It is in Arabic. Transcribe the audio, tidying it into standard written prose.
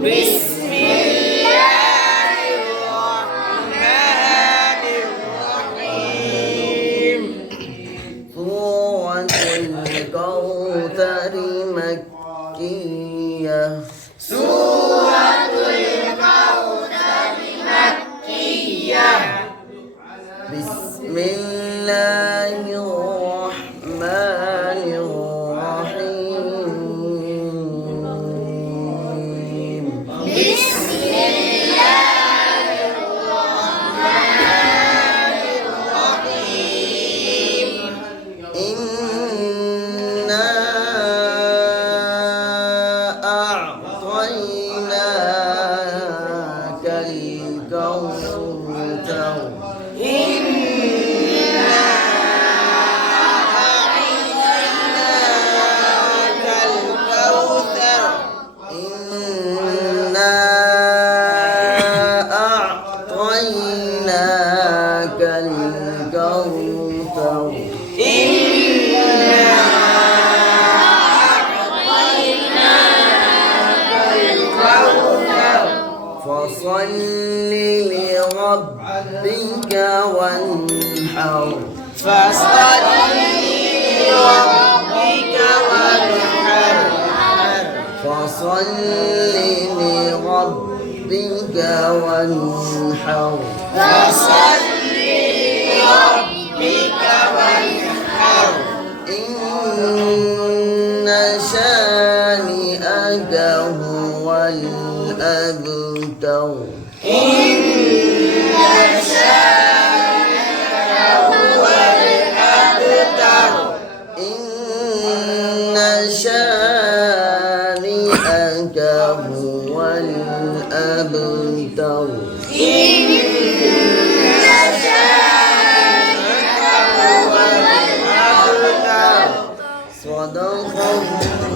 بسم الله الرحمن الرحيم. سورة الكوثر مكية. سورة الكوثر مكية. بسم الله الرحمن الرحيم. بسم الله الرحمن الرحيم. إنا أعطيناك الكوثر. إنا أعطيناك الكوثر. إنا أعطيناك الكوثر. إنا أعطيناك الكوثر. فصل لربك وانحر. فصل لربك وانحر. فصل لربك وانحر. فصل لربك وانحر. إن شانئك هو الأبتر. إن شانئك هو الأبتر. إن شانئك هو الأبتر. إن شانئك هو الأبتر. صدق الله